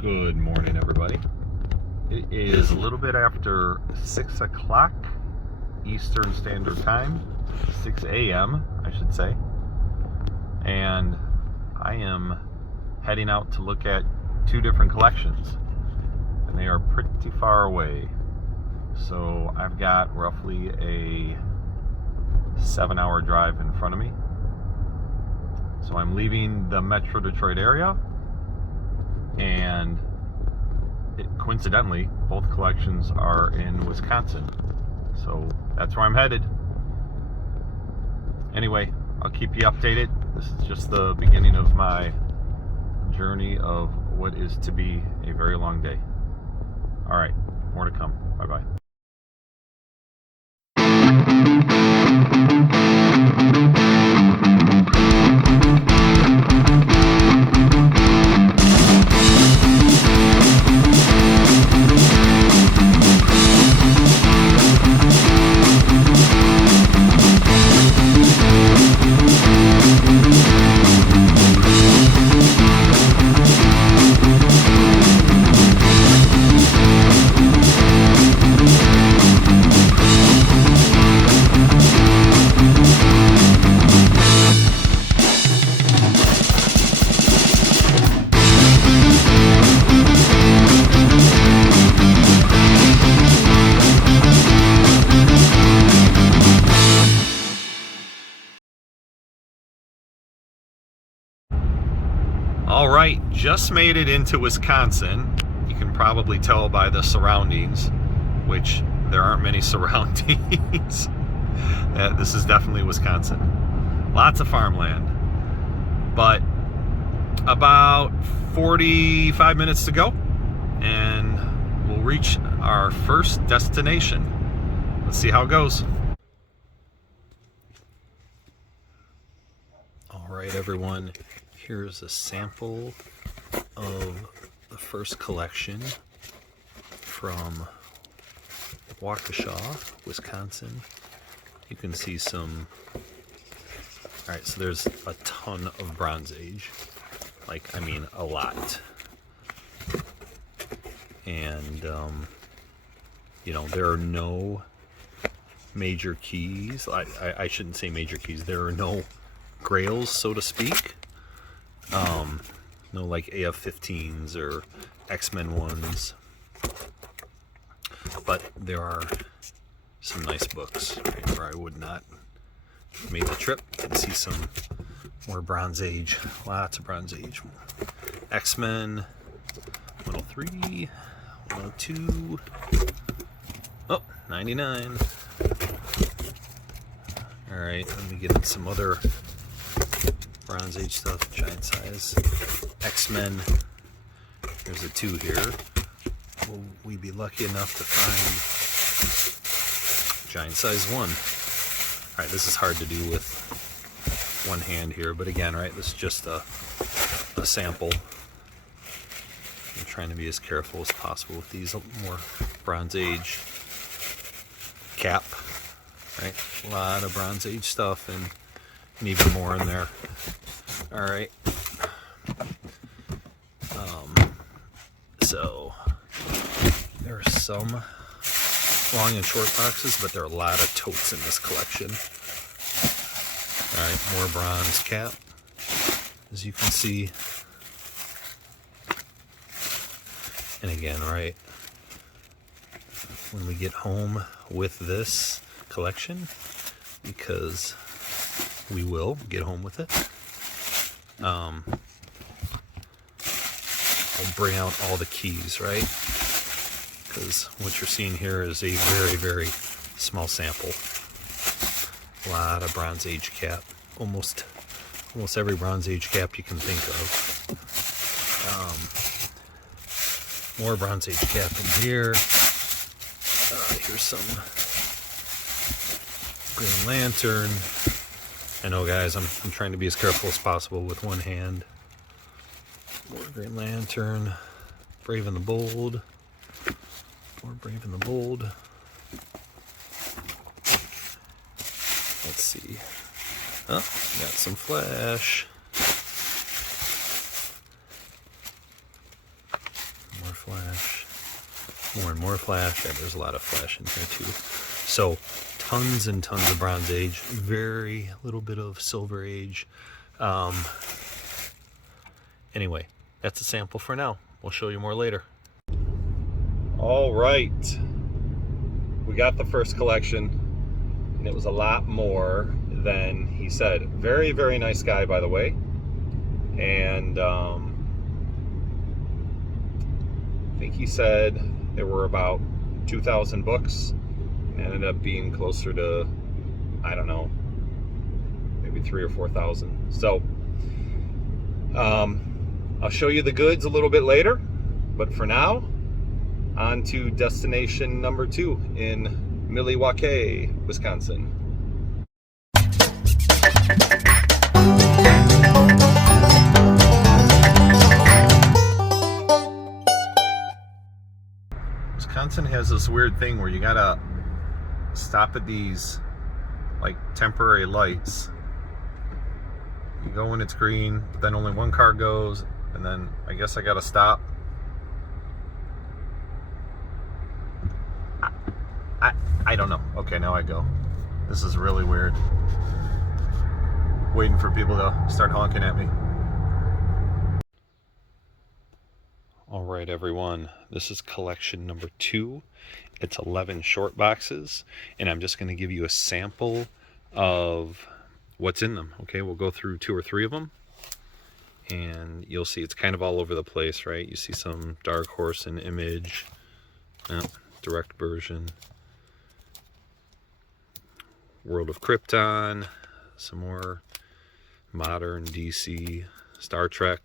Good morning, everybody. It is a little bit after 6 o'clock Eastern Standard Time, 6 a.m., I should say. And I am heading out to look at two different collections. And they are pretty far away. So I've got roughly a 7-hour drive in front of me. So I'm leaving the Metro Detroit area, and coincidentally, both collections are in Wisconsin. So that's where I'm headed. Anyway, I'll keep you updated. This is just the beginning of my journey of what is to be a very long day. All right, more to come. Bye-bye. All right, just made it into Wisconsin. You can probably tell by the surroundings, which there aren't many surroundings. This is definitely Wisconsin. Lots of farmland. But about 45 minutes to go, and we'll reach our first destination. Let's see how it goes. All right, everyone. Here's a sample of the first collection from Waukesha, Wisconsin. You can see some. All right, so there's a ton of Bronze Age. I mean, a lot. And, there are no major keys. I shouldn't say major keys. There are no grails, so to speak. No AF-15s or X-Men ones, but there are some nice books, right, where I would not have made the trip. You can see some more Bronze Age, lots of Bronze Age. X-Men, 103, 102, 99. All right, let me get in some other Bronze Age stuff, giant size. X-Men, there's a 2 here. Will we be lucky enough to find giant size 1? All right, this is hard to do with one hand here, but again, right, this is just a sample. I'm trying to be as careful as possible with these more Bronze Age cap, right? A lot of Bronze Age stuff and even more in there. All right. So there are some long and short boxes, but there are a lot of totes in this collection. All right, more bronze cap, as you can see. And again, right, when we get home with this collection, because we will get home with it, I'll bring out all the keys, right? Because what you're seeing here is a very, very small sample. A lot of Bronze Age cap. Almost every Bronze Age cap you can think of. More Bronze Age cap in here. Here's some Green Lantern. I know, guys, I'm trying to be as careful as possible with one hand. More Green Lantern. Brave and the Bold. More Brave and the Bold. Let's see. Oh, got some Flash. more and more Flash. Yeah, there's a lot of Flash in here too. So tons and tons of Bronze Age, very little bit of Silver Age. Anyway, that's a sample for now. We'll show you more later. All right, we got the first collection, and it was a lot more than he said. Very, very nice guy, by the way. And I think he said there were about 2,000 books. It ended up being closer to, I don't know, maybe 3,000 or 4,000. So I'll show you the goods a little bit later, but for now, on to destination number 2 in Milwaukee, Wisconsin. Wisconsin has this weird thing where you gotta stop at these like temporary lights. You go when it's green, but then only one car goes, and then I guess I gotta stop. I don't know. Okay, now I go. This is really weird. Waiting for people to start honking at me. All right, everyone. This is collection number 2. It's 11 short boxes, and I'm just going to give you a sample of what's in them. Okay, we'll go through 2 or 3 of them, and you'll see it's kind of all over the place, right? You see some Dark Horse and Image, direct version, World of Krypton, some more modern DC, Star Trek,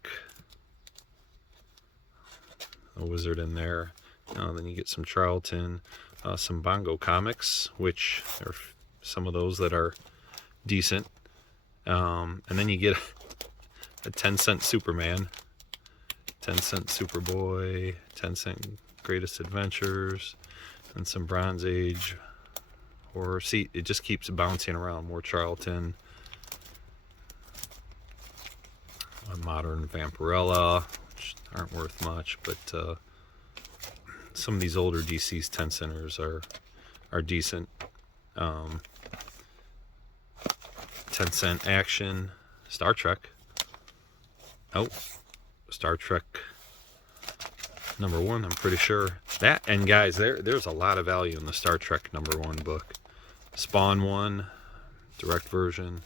a Wizard in there. Then you get some Charlton, some Bongo comics, which are some of those that are decent. And then you get a 10-cent Superman, 10-cent Superboy, 10-cent Greatest Adventures, and some Bronze Age horror. See, it just keeps bouncing around. More Charlton, a modern Vampirella, which aren't worth much, but some of these older DC's 10 centers are decent. 10-cent Action, Star Trek. Oh, Star Trek #1, I'm pretty sure. That, and guys, there's a lot of value in the Star Trek #1 book. Spawn 1, direct version.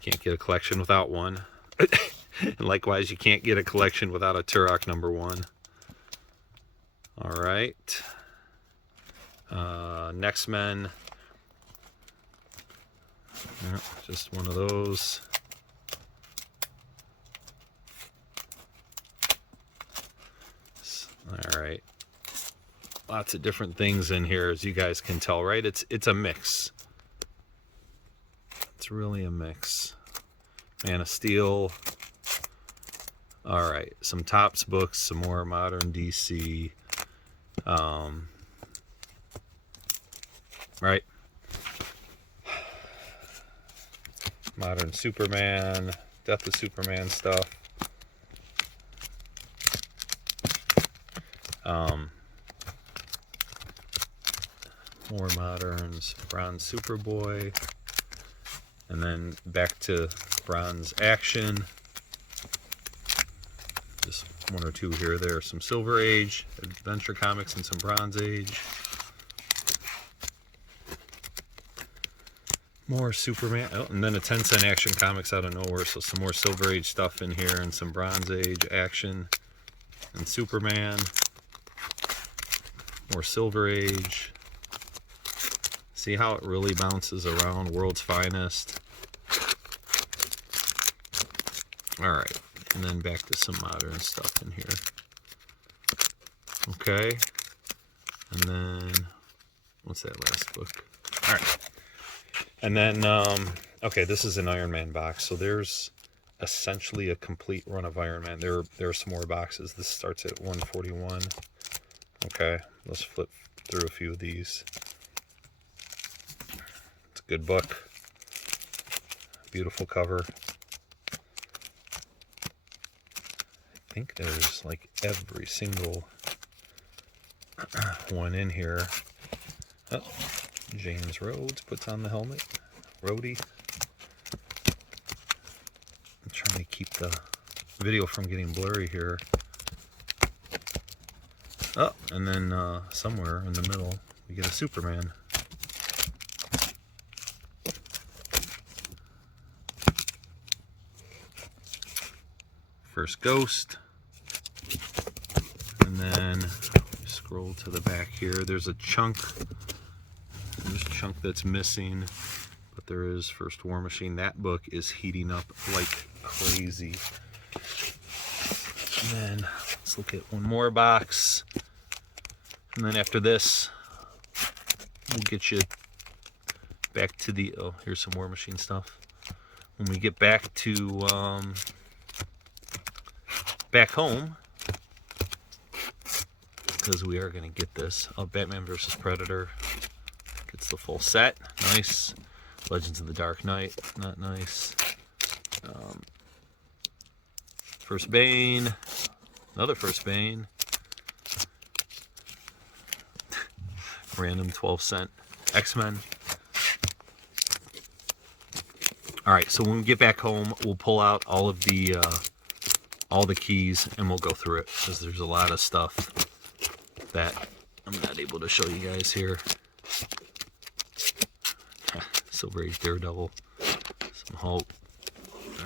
Can't get a collection without one. And likewise, you can't get a collection without a Turok #1. All right. Next Men. Yeah, just one of those. All right. Lots of different things in here, as you guys can tell, right? It's a mix. It's really a mix. Man of Steel. All right, some Topps books, some more modern DC. Right. Modern Superman, Death of Superman stuff. More moderns, Bronze Superboy, and then back to Bronze Action. Just 1 or 2 here or there. Some Silver Age, Adventure Comics, and some Bronze Age. More Superman, oh, and then a 10-cent Action Comics out of nowhere, so some more Silver Age stuff in here, and some Bronze Age Action, and Superman. More Silver Age. See how it really bounces around? World's Finest. Alright, and then back to some modern stuff in here. Okay, and then, what's that last book? Alright, and then, okay, this is an Iron Man box, so there's essentially a complete run of Iron Man. There are some more boxes. This starts at 141. Okay, let's flip through a few of these. It's a good book. Beautiful cover. I think there's like every single one in here. Oh, James Rhodes puts on the helmet. Rhodey. I'm trying to keep the video from getting blurry here. Oh, and then somewhere in the middle, we get a Superman. First Ghost. And then scroll to the back here. There's a chunk. There's a chunk that's missing, but there is First War Machine. That book is heating up like crazy. And then let's look at one more box. And then after this, we'll get you back to the, oh, here's some War Machine stuff. When we get back to, back home, because we are going to get this. Oh, Batman vs. Predator gets the full set. Nice. Legends of the Dark Knight, not nice. First Bane, another First Bane. Random 12-cent X-Men. All right, so when we get back home, we'll pull out all the keys and we'll go through it, because there's a lot of stuff that I'm not able to show you guys here. Silver Age Daredevil, some Hulk.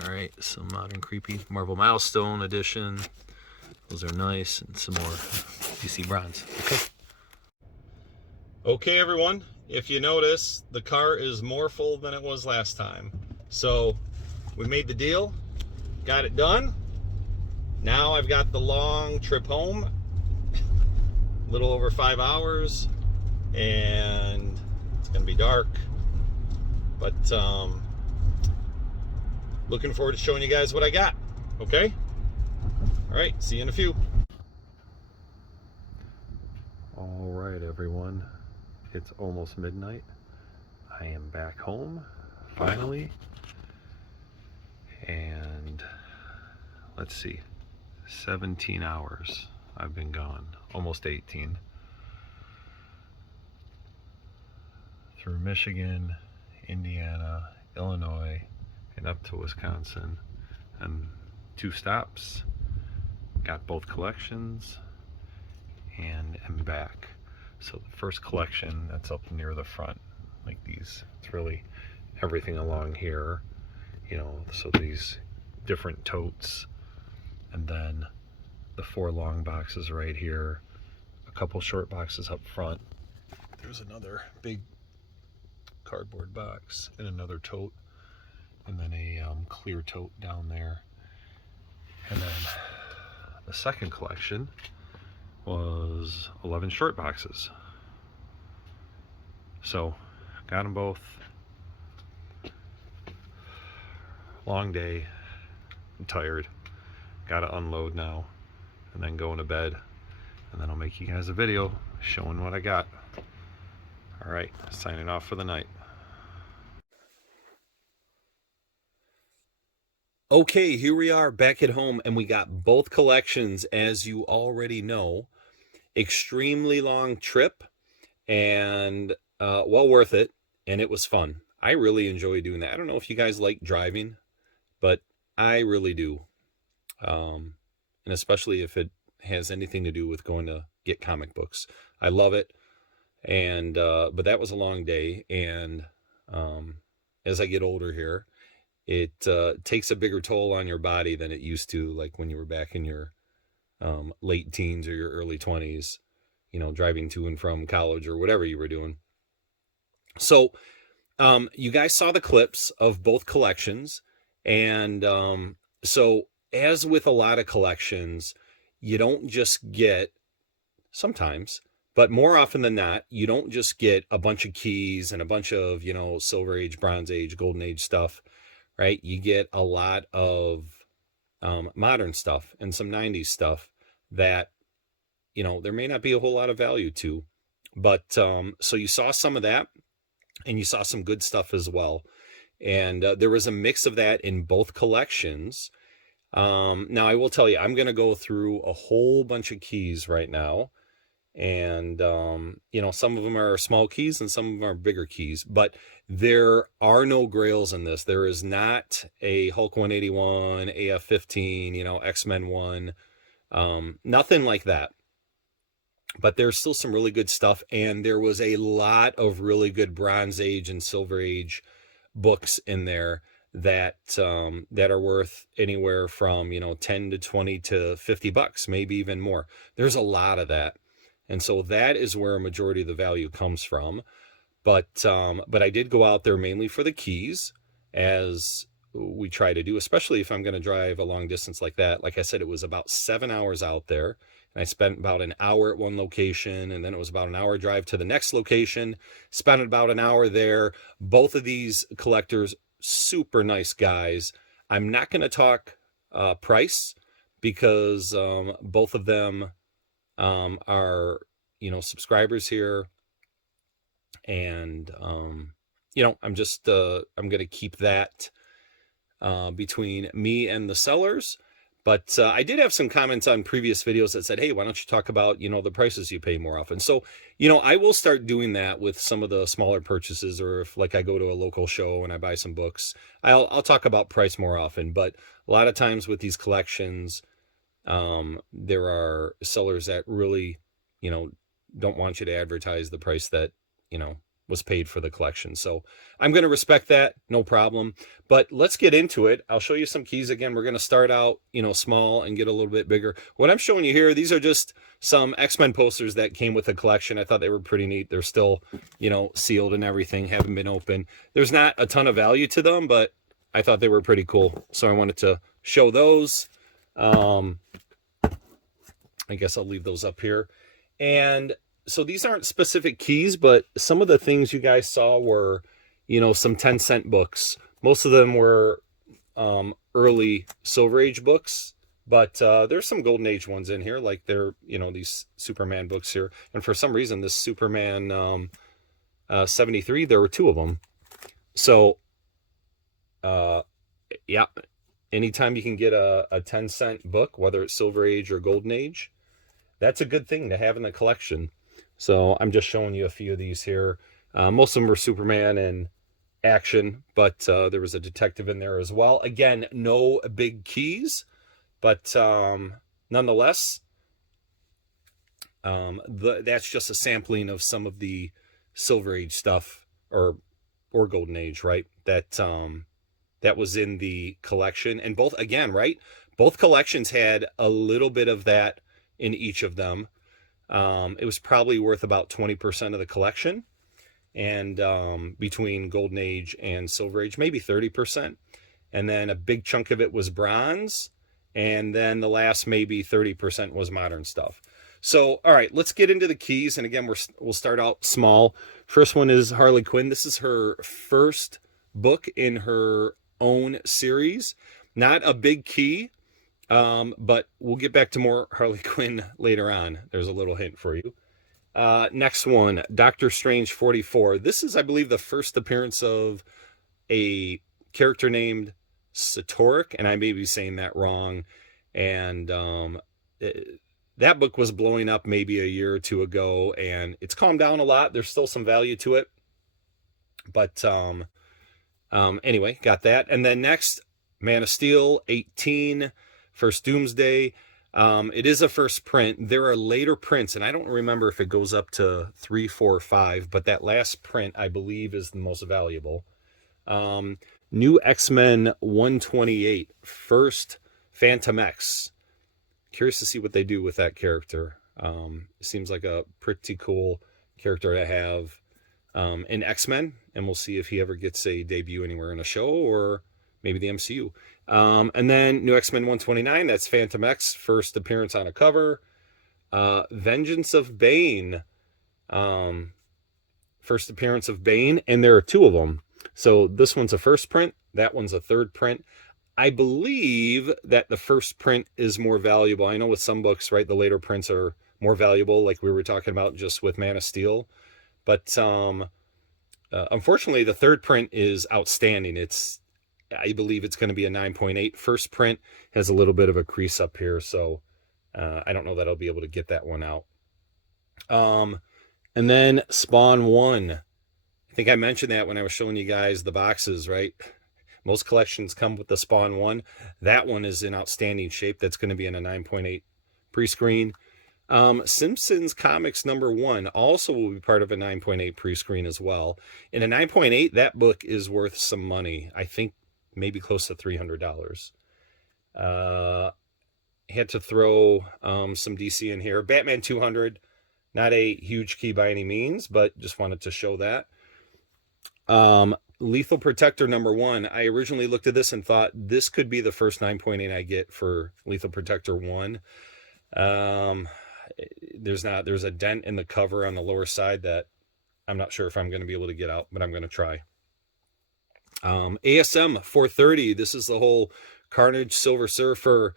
All right, some Modern Creepy Marvel Milestone edition. Those are nice, and some more DC Bronze. Okay, everyone. If you notice, the car is more full than it was last time. So we made the deal, got it done. Now I've got the long trip home, a little over 5 hours, and it's gonna be dark, but looking forward to showing you guys what I got. Okay, all right, see you in a few. All right, everyone, it's almost midnight. I am back home finally, and let's see, 17 hours I've been gone, almost 18. Through Michigan, Indiana, Illinois, and up to Wisconsin, and 2 stops. Got both collections and am back. So the first collection, that's up near the front, like these. It's really everything along here, you know, so these different totes, and then the 4 long boxes right here, a couple short boxes up front. There's another big cardboard box and another tote, and then a clear tote down there. And then the second collection was 11 short boxes. So got them both. Long day, I'm tired, gotta unload now and then going to bed, and then I'll make you guys a video showing what I got. All right, signing off for the night. Okay, here we are back at home, and we got both collections, as you already know. Extremely long trip, and well worth it, and it was fun. I really enjoy doing that. I don't know if you guys like driving, but I really do. And especially if it has anything to do with going to get comic books. I love it. And but that was a long day, and as I get older here, it takes a bigger toll on your body than it used to, like when you were back in your late teens or your early 20s, you know, driving to and from college or whatever you were doing. So you guys saw the clips of both collections, and so as with a lot of collections, you don't just get, sometimes, but more often than not, you don't just get a bunch of keys and a bunch of, you know, Silver Age, Bronze Age, Golden Age stuff, right? You get a lot of modern stuff and some 90s stuff that, you know, there may not be a whole lot of value to. But so you saw some of that, and you saw some good stuff as well. And there was a mix of that in both collections. Now, I will tell you, I'm going to go through a whole bunch of keys right now. And you know, some of them are small keys and some of them are bigger keys, but there are no grails in this. There is not a Hulk 181, AF-15, you know, X-Men 1, nothing like that. But there's still some really good stuff, and there was a lot of really good Bronze Age and Silver Age books in there that that are worth anywhere from, you know, 10 to 20 to $50, maybe even more. There's a lot of that. And so that is where a majority of the value comes from. But I did go out there mainly for the keys, as we try to do, especially if I'm going to drive a long distance like that. Like I said, it was about 7 hours out there, and I spent about an hour at one location, and then it was about an hour drive to the next location, spent about an hour there. Both of these collectors, super nice guys. I'm not going to talk price, because both of them are, you know, subscribers here, and you know, I'm just I'm going to keep that between me and the sellers. But I did have some comments on previous videos that said, hey, why don't you talk about, you know, the prices you pay more often? So, you know, I will start doing that with some of the smaller purchases, or if like I go to a local show and I buy some books, I'll talk about price more often. But a lot of times with these collections, there are sellers that really, you know, don't want you to advertise the price that, you know, was paid for the collection. So I'm going to respect that, no problem. But let's get into it. I'll show you some keys. Again, we're going to start out, you know, small and get a little bit bigger. What I'm showing you here, these are just some X-Men posters that came with the collection. I thought they were pretty neat. They're still, you know, sealed and everything, haven't been open. There's not a ton of value to them, but I thought they were pretty cool, so I wanted to show those. I guess I'll leave those up here. And so these aren't specific keys, but some of the things you guys saw were, you know, some 10-cent books. Most of them were early Silver Age books, but there's some Golden Age ones in here, like they're, you know, these Superman books here. And for some reason, this Superman 73, there were 2 of them. So, yeah, anytime you can get a 10-cent book, whether it's Silver Age or Golden Age, that's a good thing to have in the collection. So I'm just showing you a few of these here. Most of them were Superman and action, but there was a detective in there as well. Again, no big keys, but nonetheless, that's just a sampling of some of the Silver Age stuff, or Golden Age, right? That was in the collection. And both, again, right? Both collections had a little bit of that in each of them. It was probably worth about 20% of the collection, and between Golden Age and Silver Age, maybe 30%. And then a big chunk of it was bronze, and then the last maybe 30% was modern stuff. So, all right, let's get into the keys. And again, we'll start out small. First one is Harley Quinn. This is her first book in her own series. Not a big key. But we'll get back to more Harley Quinn later on. There's a little hint for you. Next one, Doctor Strange 44. This is, I believe, the first appearance of a character named Satoric, and I may be saying that wrong. And that book was blowing up maybe a year or 2 ago, and it's calmed down a lot. There's still some value to it. But anyway, got that. And then next, Man of Steel 18. First Doomsday. It is a first print. There are later prints, and I don't remember if it goes up to 3, 4, 5, but that last print, I believe, is the most valuable. New X-Men 128, first Phantom X. Curious to see what they do with that character. Seems like a pretty cool character to have in X-Men, and we'll see if he ever gets a debut anywhere in a show or maybe the MCU. And then New X-Men 129, that's Phantom X, first appearance on a cover. Vengeance of Bane, first appearance of Bane, and there are 2 of them. So this one's a first print, that one's a third print. I believe that the first print is more valuable. I know with some books, right, the later prints are more valuable, like we were talking about just with Man of Steel. But unfortunately, the third print is outstanding. I believe it's going to be a 9.8. First print has a little bit of a crease up here, so I don't know that I'll be able to get that one out. And then Spawn 1. I think I mentioned that when I was showing you guys the boxes, right? Most collections come with the Spawn 1. That one is in outstanding shape. That's going to be in a 9.8 pre-screen. Simpsons Comics #1 also will be part of a 9.8 pre-screen as well. In a 9.8, that book is worth some money. I think maybe close to $300. Had to throw some DC in here. Batman 200, not a huge key by any means, but just wanted to show that. Lethal Protector #1. I originally looked at this and thought this could be the first 9.8 I get for Lethal Protector 1. There's a dent in the cover on the lower side that I'm not sure if I'm going to be able to get out, but I'm going to try. ASM 430. This is the whole Carnage, Silver Surfer,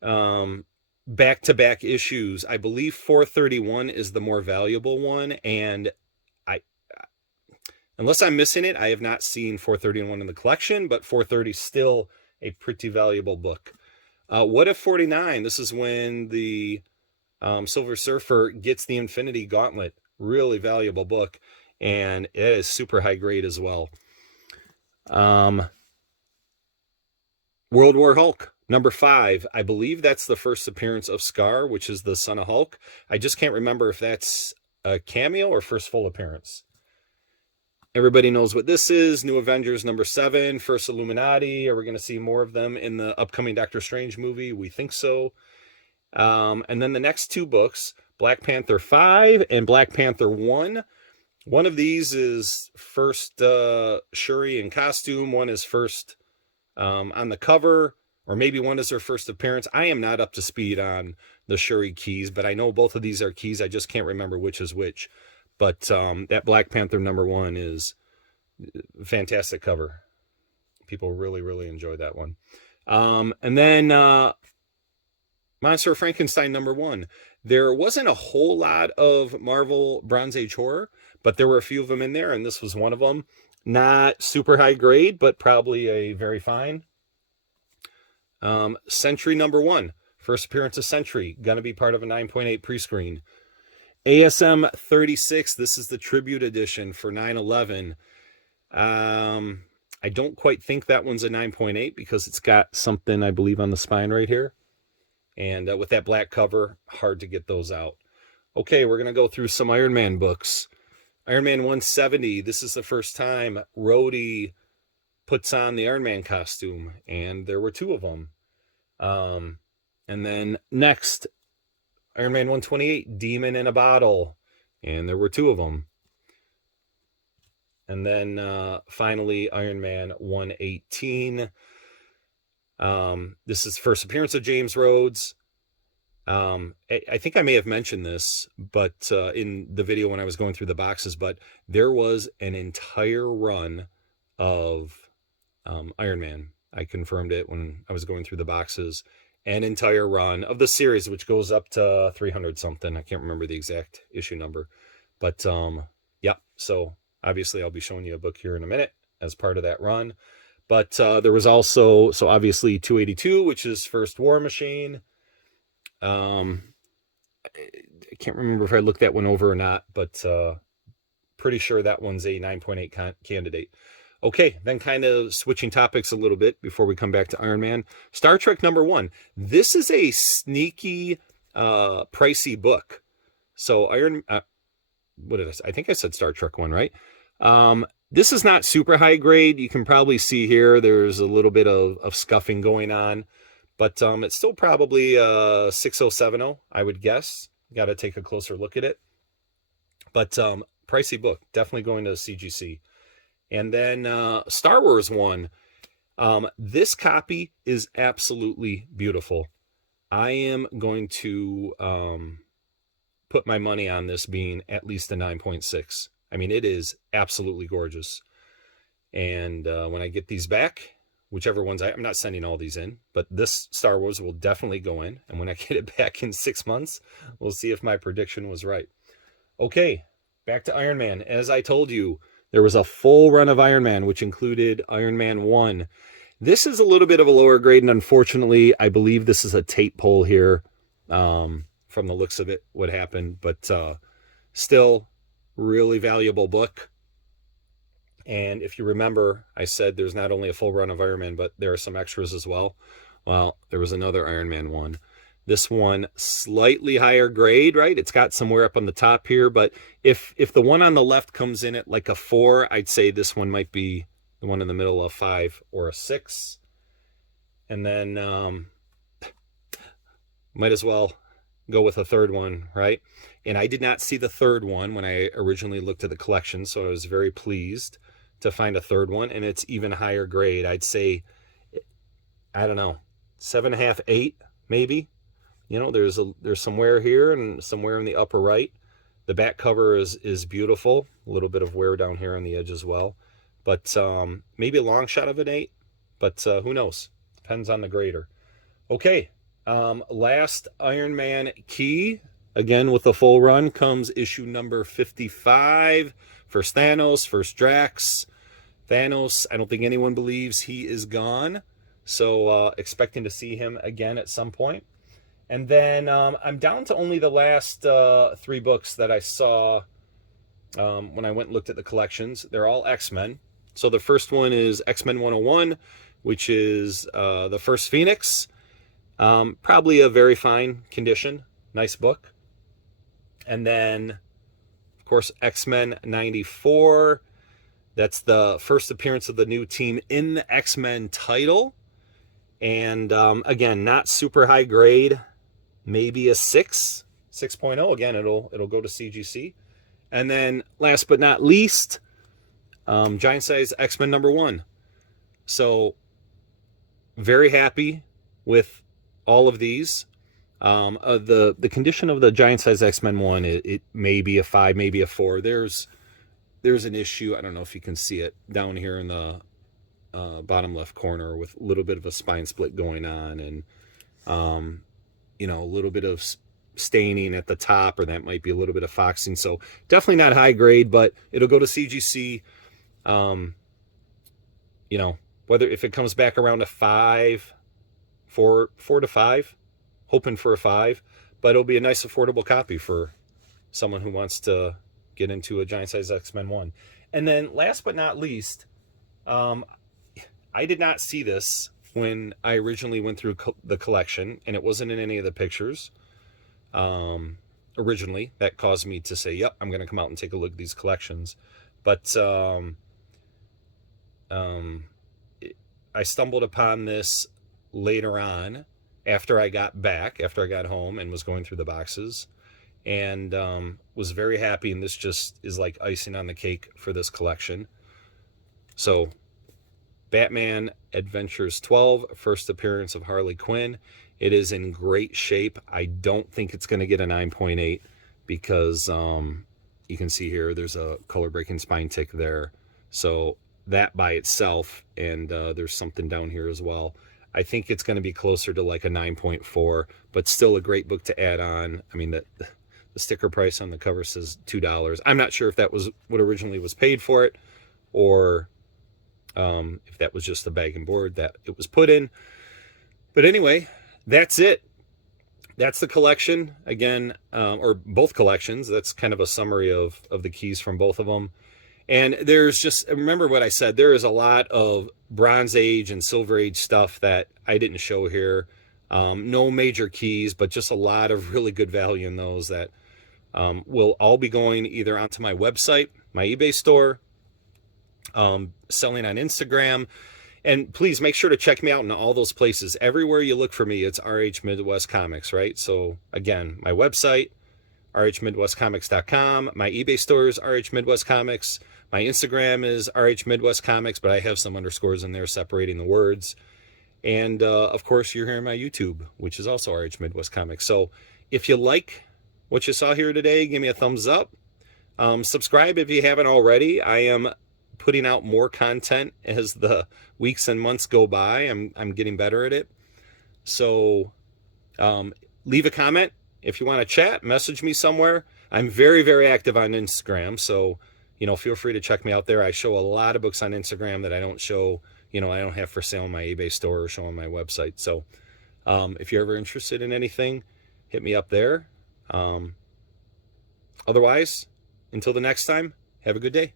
back-to-back issues. I believe 431 is the more valuable one, and unless I'm missing it, I have not seen 431 in the collection, but 430 is still a pretty valuable book. What If 49? This is when the Silver Surfer gets the Infinity Gauntlet. Really valuable book, and it is super high grade as well. World War Hulk #5. I believe that's the first appearance of Scar, which is the son of Hulk. I just can't remember if that's a cameo or first full appearance. Everybody knows what this is. New Avengers #7, First Illuminati. Are we going to see more of them in the upcoming Doctor Strange movie? We think so. And then the next two books, Black Panther 5 and Black Panther 1. One of these is first Shuri in costume. One is first on the cover, or maybe one is her first appearance. I am not up to speed on the Shuri keys, but I know both of these are keys. I just can't remember which is which. But that Black Panther #1 is fantastic cover. People really, really enjoy that one. And then Monster Frankenstein #1. There wasn't a whole lot of Marvel Bronze Age horror, but there were a few of them in there, and this was one of them. Not super high grade, but probably a very fine. Sentry #1. First appearance of Sentry. Going to be part of a 9.8 pre-screen. ASM 36. This is the tribute edition for 9/11. I don't quite think that one's a 9.8 because it's got something, I believe, on the spine right here. And with that black cover, hard to get those out. Okay, we're going to go through some Iron Man books. Iron Man 170. This is the first time Rhodey puts on the Iron Man costume, and there were two of them. And then next, Iron Man 128, Demon in a Bottle, and there were two of them. And then finally, Iron Man 118. This is the first appearance of James Rhodes. I think I may have mentioned this, but in the video when I was going through the boxes, but there was an entire run of Iron Man. I confirmed it when I was going through the boxes. An entire run of the series, which goes up to 300 something. I can't remember the exact issue number, but yeah. So obviously I'll be showing you a book here in a minute as part of that run. But there was also, so obviously 282, which is first War Machine. I can't remember if I looked that one over or not, but pretty sure that one's a 9.8 candidate. Okay, then kind of switching topics a little bit before we come back to Iron Man. Star Trek #1. This is a sneaky, pricey book. So what did I say? I think I said Star Trek 1, right? This is not super high grade. You can probably see here there's a little bit of scuffing going on. But it's still probably 6070, I would guess. Got to take a closer look at it. But pricey book. Definitely going to CGC. And then Star Wars 1. This copy is absolutely beautiful. I am going to put my money on this being at least a 9.6. I mean, it is absolutely gorgeous. And when I get these back, whichever ones I'm not sending all these in, but this Star Wars will definitely go in. And when I get it back in 6 months, we'll see if my prediction was right. Okay, back to Iron Man. As I told you, there was a full run of Iron Man, which included Iron Man 1. This is a little bit of a lower grade, and unfortunately, I believe this is a tape pull here from the looks of it what happened, but still really valuable book. And if you remember, I said there's not only a full run of Iron Man, but there are some extras as well. Well, there was another Iron Man one. This one slightly higher grade, right? It's got somewhere up on the top here, but if the one on the left comes in at like a 4, I'd say this one might be the one in the middle, a 5 or a 6. And then might as well go with a third one, right? And I did not see the third one when I originally looked at the collection, so I was very pleased to find a third one, and it's even higher grade. I'd say, I don't know, 7.5, 8 maybe. You know, there's somewhere here and somewhere in the upper right. The back cover is beautiful. A little bit of wear down here on the edge as well, but maybe a long shot of an 8, but who knows? Depends on the grader. Okay, last Iron Man key. Again, with the full run comes issue number 55. First Thanos, first Drax. Thanos, I don't think anyone believes he is gone. So expecting to see him again at some point. And then I'm down to only the last 3 books that I saw when I went and looked at the collections. They're all X-Men. So the first one is X-Men 101, which is the first Phoenix. Probably a very fine condition. Nice book. And then, of course, X-Men 94. That's the first appearance of the new team in the X-Men title. And again, not super high grade. Maybe a 6.0. Again, it'll go to CGC. And then, last but not least, Giant Size X-Men number 1. So, very happy with all of these. The condition of the Giant Size X-Men 1, it may be a 5, maybe a 4. There's an issue, I don't know if you can see it, down here in the bottom left corner with a little bit of a spine split going on, and you know, a little bit of staining at the top, or that might be a little bit of foxing. So definitely not high grade, but it'll go to CGC. You know, whether if it comes back around a 5, 4 to 5, hoping for a 5, but it'll be a nice affordable copy for someone who wants to get into a Giant Size X-Men 1. And then last but not least, I did not see this when I originally went through the collection, and it wasn't in any of the pictures originally. That caused me to say, yep, I'm going to come out and take a look at these collections. But I stumbled upon this later on after I got home and was going through the boxes, and was very happy. And this just is like icing on the cake for this collection. So Batman Adventures 12, first appearance of Harley Quinn. It is in great shape. I don't think it's going to get a 9.8 because you can see here there's a color breaking spine tick there. So that by itself, and there's something down here as well. I think it's going to be closer to like a 9.4, but still a great book to add on. I mean, the sticker price on the cover says $2. I'm not sure if that was what originally was paid for it, or if that was just the bag and board that it was put in. But anyway, that's it. That's the collection again, or both collections. That's kind of a summary of the keys from both of them. And there's just, remember what I said, there is a lot of Bronze Age and Silver Age stuff that I didn't show here. No major keys, but just a lot of really good value in those that will all be going either onto my website, my eBay store, selling on Instagram. And please make sure to check me out in all those places. Everywhere you look for me, it's RH Midwest Comics, right? So again, my website, rhmidwestcomics.com. My eBay store is RH Midwest Comics. My Instagram is RH Midwest Comics, but I have some underscores in there separating the words. And of course, you're hearing my YouTube, which is also RH Midwest Comics. So if you like what you saw here today, give me a thumbs up. Subscribe if you haven't already. I am putting out more content as the weeks and months go by. I'm getting better at it. So leave a comment if you want to chat, message me somewhere. I'm very, very active on Instagram, so feel free to check me out there. I show a lot of books on Instagram that I don't show, I don't have for sale on my eBay store or show on my website. So if you're ever interested in anything, hit me up there. Otherwise, until the next time, have a good day.